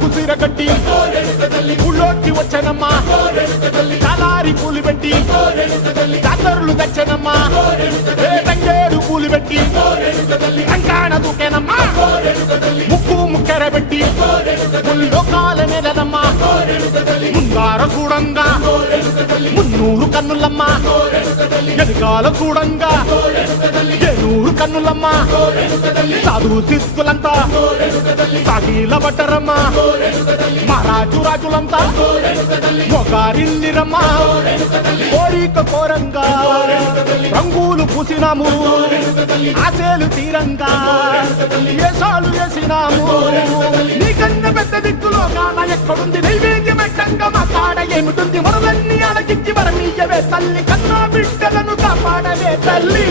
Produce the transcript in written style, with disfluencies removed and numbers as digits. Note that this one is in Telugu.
కుసిరగట్టి ఊళ్ళోకి వచ్చనమ్మా చాలారి పూలు పెట్టి జాతరలు తెచ్చనమ్మా తంగేడు పూలు పెట్టి రంగాణ దూకేనమ్మా ముక్కు ముక్కెర పెట్టి ముల్లోకాల నెలనమ్మా ముందార చూడంగా మున్నూరు కన్నులమ్మా ఎదుగాల చూడంగా ఏనూరు కన్నులమ్మా సాధు సిద్ధులంతా సాగిల బట్టరమ్మా మహారాజు రాజులంతా మొగారిల్లిరమ్మా కోరిక కోరంగా రంగులు పూసినాము ఆశలు తీరంగా ఏసాలు వేసినాము నీకన్నా పెద్ద దిక్కులో కాన ఎక్కడుంది నైవేద్యం ఎట్టంగా మా కాడ ఏమిటుంది మొదలన్నీ అలకించి వరమీయవే తల్లి కన్నా బిడ్డలను కాపాడవే తల్లి